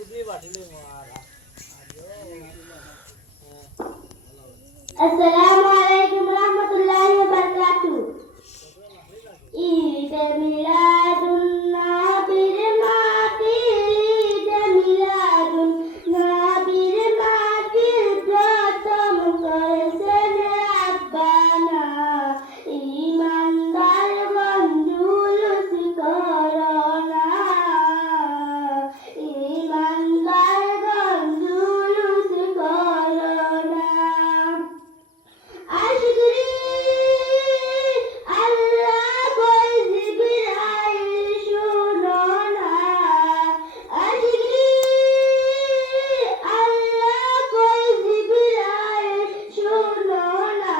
Assalamualaikum warahmatullahi wabarakatuh. Ide miladun nabir matil, ide miladun nabir matil, pratham karsen Rabbana, imandar ganjulus korona, imandar ganjulus korona. Ashkari Allah koi Jibril shuno na. Ashkari Allah koi Jibril shuno na.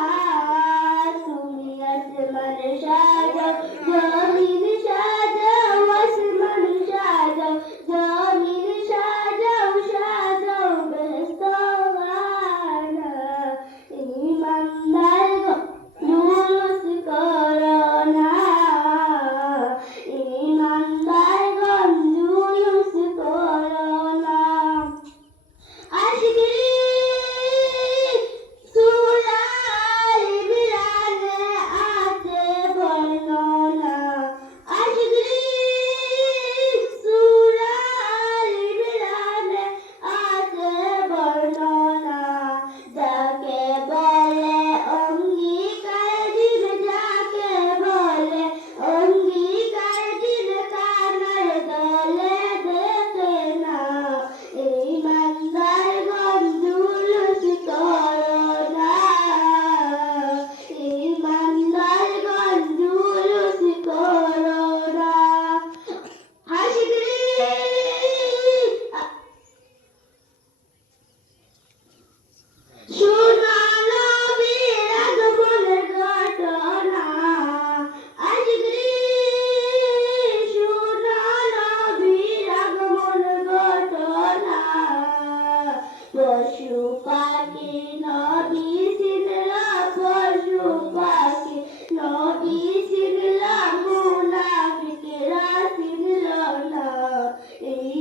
Tumi asman sajao, zamin sajao, asman sajao, zamin sajao, sajao bestowana. Imandar ganjulus korona, imandar ganjulus korona. Ashkari surah Imran aate barnona, ashkari surah Imran aate barnona. যাকে বলে অঙ্গীকার দিন, যাকে বলে অঙ্গীকার দিন, কানার দলে দেখে না। এই মান্দার গঞ্জুলুস করোনা, এই মান্দার গঞ্জুলুস করোনা। আশিকরি শুনো নবীর আগমনের ঘটনা, আজগরি শুনো নবীর আগমনের ঘটনা। পশু পাখি নবী চিনল, পশু পাখি নবী চিনল, মুনাফিকরা চিনল না। এই